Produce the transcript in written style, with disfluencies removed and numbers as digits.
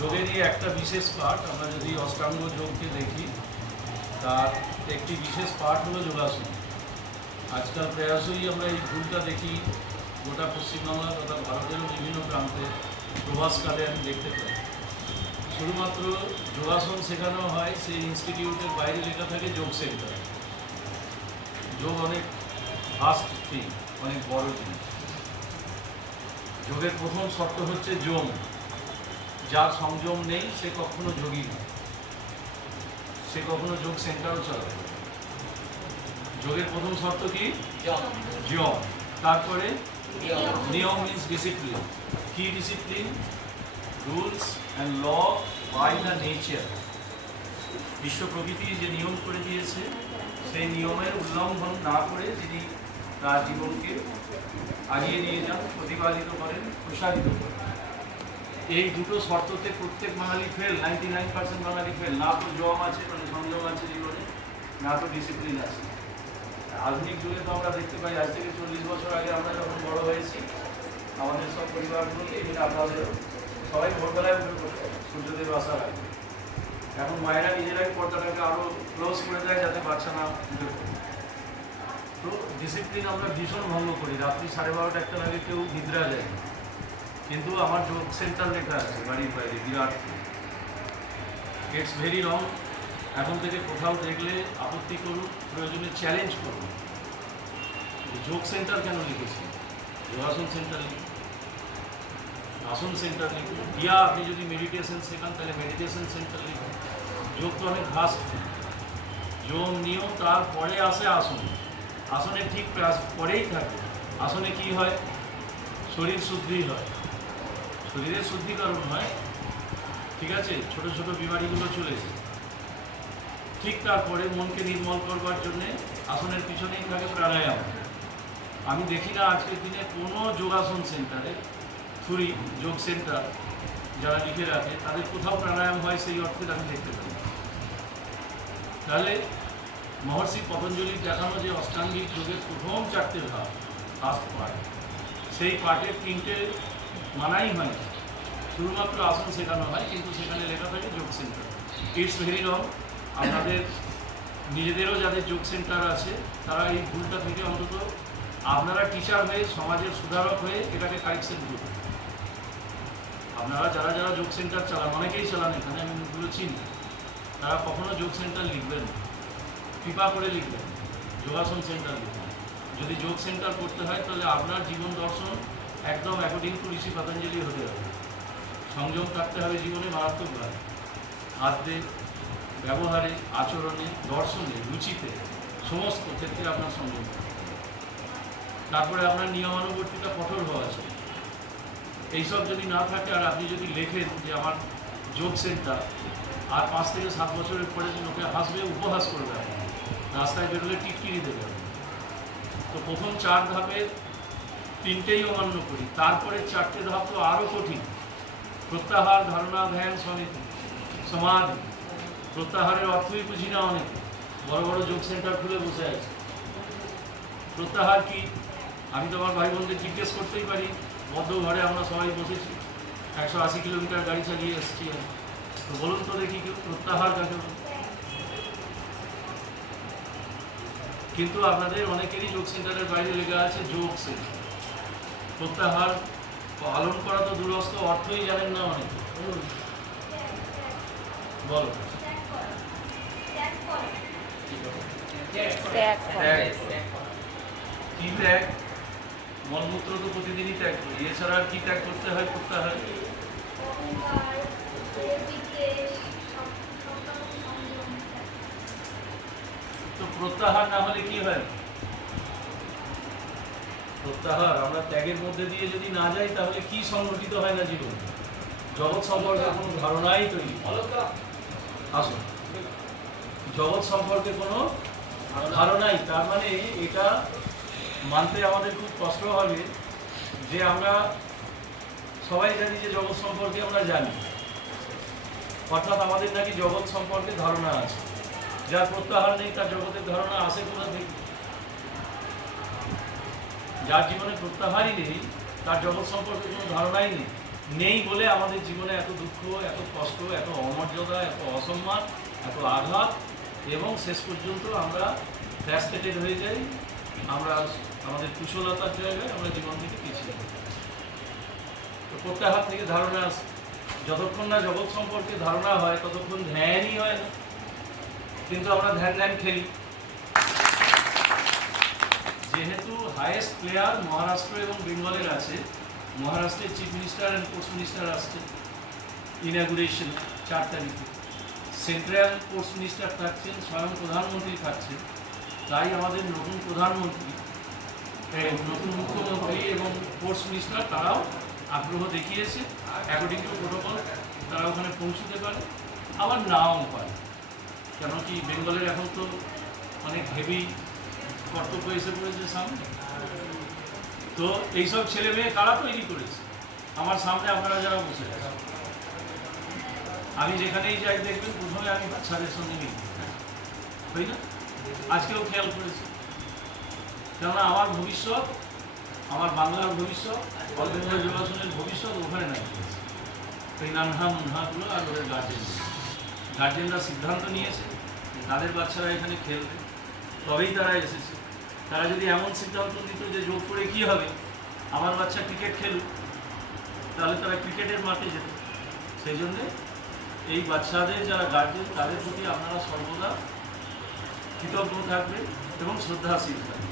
যোগেরই একটা বিশেষ পার্ট। আমরা যদি অষ্টাঙ্গ যোগকে দেখি, তার একটি বিশেষ পার্ট হলো যোগাসন। আজকাল প্রায়শই আমরা এই ভুলটা দেখি, গোটা পশ্চিমবাংলা তথা ভারতেরও বিভিন্ন প্রান্তে প্রভাসকালে আমি দেখতে পাই। শুধুমাত্র যোগাসন শেখানো হয়, সেই ইনস্টিটিউটের বাইরে লেখা থাকে যোগ সেন্টার। যোগ অনেক ভাস্ট থিং, অনেক বড় জিনিস। যোগের প্রথম শর্ত হচ্ছে যোগ। যার সংযম নেই সে কখনো যোগী নয়, সে কখনো যোগ সেন্টারও চালাবে। যোগের প্রথম শর্ত কি? যম। তারপরে নিয়ম মিন্স ডিসিপ্লিন। কি discipline? Rules and law by the nature. বিশ্ব প্রকৃতি যে নিয়ম করে দিয়েছে, সেই নিয়মের উল্লঙ্ঘন না করে যিনি তার জীবনকে আগিয়ে নিয়ে যান, প্রতিপালিত করেন, প্রসারিত করেন। এই দুটো শর্ততে প্রত্যেক বাঙালি ফেল, 99% বাঙালি ফেল। না তো জম আছে, মানে সংযম আছে জীবনে, না তো ডিসিপ্লিন আছে। আধুনিক যুগে তো আমরা দেখতে পাই, আজ থেকে 40 বছর আগে আমরা যখন বড় হয়েছি, আমাদের সব পরিবারগুলোকে, এমনি আপনাদেরও, সবাই ভোরবেলায় উঠে পড়তো সূর্যদেব আসার আগে। এখন মায়েরা নিজেরাই পর্দাটাকে আরও ক্লোজ করে দেয় যাতে বাচ্চা না উঠে পড়ে। তো ডিসিপ্লিন আমরা ভীষণ ভঙ্গ করি। রাত্রি 12:30 একটার আগে কেউ নিদ্রা যায় না। কিন্তু আমার যোগ সেন্টার লেখা আছে বাড়ির বাইরে, বিরাট। It's very wrong. এখন থেকে কোথাও দেখলে আপত্তি করুন, প্রয়োজনে চ্যালেঞ্জ করুন। যোগ সেন্টার কেন লিখেছি? যোগাসন সেন্টার লিখুন, আসন সেন্টার লিখুন। ইয়া আপনি যদি মেডিটেশন শেখান তাহলে মেডিটেশন সেন্টার লিখুন। যোগ তো অনেক ভাস্ট। যোগ নিয়ম, তারপরে আসে আসন। আসনে ঠিক পরেই থাকে। আসনে কি হয়? শরীর শুদ্ধি হয়, শরীরের শুদ্ধিকরণ হয়, ঠিক আছে, ছোট ছোট বিমারিগুলো চলে যায়। ঠিক তারপরে মনকে নির্মল করবার জন্যে আসনের পিছনেই থাকে প্রাণায়াম। আমি দেখি না আজকের দিনে কোনো যোগাসন সেন্টারে, থুরি যোগ সেন্টার যারা লিখে রাখে, তাদের কোথাও প্রাণায়াম হয় সেই অর্থে আমি দেখতে পাই। তাহলে মহর্ষি পতঞ্জলির দেখানো যে অষ্টাঙ্গিক যোগের প্রথম 4টে ধাপ, ফার্স্ট পার্ট, সেই পার্টের 3টে মানাই হয় না, শুধুমাত্র আসন শেখানো হয়, কিন্তু সেখানে লেখা থাকে যোগ সেন্টার। It's very wrong. আপনাদের নিজেদেরও যাদের যোগ সেন্টার আছে, তারা এই ভুলটা থেকে অন্তত আপনারা টিচার হয়ে, সমাজের সুধারক হয়ে এটাকে কারেকশন করবেন। আপনারা যারা যারা যোগ সেন্টার চালান, অনেকেই চালান এখানে, আমি মুখগুলো চিনি, তারা কখনো যোগ সেন্টার লিখবেন, কৃপা করে লিখবেন যোগাসন সেন্টার লিখবেন। যদি যোগ সেন্টার করতে হয় তাহলে আপনার জীবন দর্শন একদম অ্যাকর্ডিং টু ঋষি পতঞ্জলি হতে হবে। সংযম থাকতে হবে জীবনে মারাত্মকভাবে, হাতে, ব্যবহারে, আচরণে, দর্শনে, রুচিতে, সমস্ত ক্ষেত্রে আপনার সংযম। তারপরে আপনার নিয়মানুবর্তিতা কঠোর হওয়া আছে। এইসব যদি না থাকে, আর আপনি যদি লেখেন যে আমার যোগ সেন্টার, আর 5 থেকে 7 বছরের পরে লোকে হাসবে, উপহাস করবে, রাস্তায় বেরোলে টিটকিরি দেবে। তো প্রথম 4 ধাপের 3টেই অমান্য করি, তারপরে 4টে ধাপ তো আরও কঠিন। প্রত্যাহার, ধারণা, ধ্যান, সমাধি। প্রত্যাহারের অর্থই বুঝি না অনেকে, বড় বড় যোগ সেন্টার খুলে বসে আছে। প্রত্যাহার কি? আমি তো আমার ভাই বোনদের জিজ্ঞেস করতেই পারি, বদ্ধ ঘরে আমরা সবাই বসেছি, 180 কিলোমিটার গাড়ি চালিয়ে এসেছি, তো বলুন তো দেখি কেউ প্রত্যাহার কাকে? কিন্তু আপনাদের অনেকেরই যোগ সেন্টারের বাইরে লেখা আছে যোগ সেন্টার। প্রত্যাহার পালন করা তো দূরস্থ, অর্থই জানেন না অনেকে। বলো। কি ত্যাগ? মলমূত্র তো প্রতিদিনই ত্যাগ করি, এছাড়া আর কি ত্যাগ করতে হয়? প্রত্যাহার। তো প্রত্যাহার না হলে কি হয়? প্রত্যাহার আমরা ত্যাগের মধ্যে দিয়ে যদি না যাই, তাহলে কি সংগঠিত হয় না জীবন? জগৎ সম্পর্কে কোনো ধারণাই তৈরি। আসুন, জগৎ সম্পর্কে কোনো ধারণাই, তার মানে এটা মানতে আমাদের খুব কষ্ট হবে যে আমরা সবাই জানি যে জগৎ সম্পর্কে আমরা জানি, অর্থাৎ আমাদের নাকি জগৎ সম্পর্কে ধারণা আছে। যার প্রত্যাহার নেই তার জগতের ধারণা আসে কোথা থেকে? যার জীবনে প্রত্যাহারই নেই তার জগৎ সম্পর্কে কোনো ধারণাই নেই। নেই বলে আমাদের জীবনে এত দুঃখ, এত কষ্ট, এত অমর্যাদা, এত অসম্মান, এত আঘাত, এবং শেষ পর্যন্ত আমরা ফ্রাস্ট্রেটেড হয়ে যাই। আমরা আমাদের কুশলতার জায়গায় আমরা জীবন থেকে পিছিয়ে যাই। তো প্রত্যাহার থেকে ধারণা আসে, যতক্ষণ না জগৎ সম্পর্কে ধারণা হয় ততক্ষণ ধ্যানই হয় না, কিন্তু আমরা ধ্যান খেলি। যেহেতু হাইয়েস্ট প্লেয়ার মহারাষ্ট্র এবং বেঙ্গলের আছে, মহারাষ্ট্রের chief minister and post minister আসছে ইনাগুরেশন 4 তারিখে, সেন্ট্রাল পোস্ট মিনিস্টার থাকছেন, স্বয়ং প্রধানমন্ত্রী থাকছেন। তাই আমাদের নতুন প্রধানমন্ত্রী, নতুন মুখ্যমন্ত্রী এবং পোস্ট মিনিস্টার তারাও আগ্রহ দেখিয়েছে। অ্যাকর্ডিং টু প্রোটোকল তারা ওখানে পৌঁছতে পারে, আবার নাও পারে। কেন কি বেঙ্গলের এখন তো অনেক হেভি কর্তব্য এসে পড়েছে সামনে। তো এইসব ছেলে মেয়ে কারা তৈরি করেছে? আমার সামনে আপনারা যারা বসে আছেন, আমি যেখানেই যাই দেখবেন প্রথমে আমি বাচ্চাদের সঙ্গে মিলি, তাই না? আজকেও খেয়াল করেছি, কেননা আমার ভবিষ্যৎ, আমার বাংলার ভবিষ্যৎ, অল্পেন্দ্র যোগাসনের ভবিষ্যৎ ওখানে নাই। এই নানহা মুনহাগুলো আর ওদের গার্জেনরা সিদ্ধান্ত নিয়েছে তাদের বাচ্চারা এখানে খেলবে, তবেই তারা এসেছে। তারা যদি এমন সিদ্ধান্ত নিত যে যোগ করে কী হবে, আমার বাচ্চা ক্রিকেট খেলুক, তাহলে তারা ক্রিকেটের মাঠে যেত। সেই জন্যে এই বাচ্চাদের যারা গার্জেন তাদের প্রতি আপনারা সর্বদা কৃতজ্ঞ থাকবেন এবং শ্রদ্ধাশীল থাকবেন।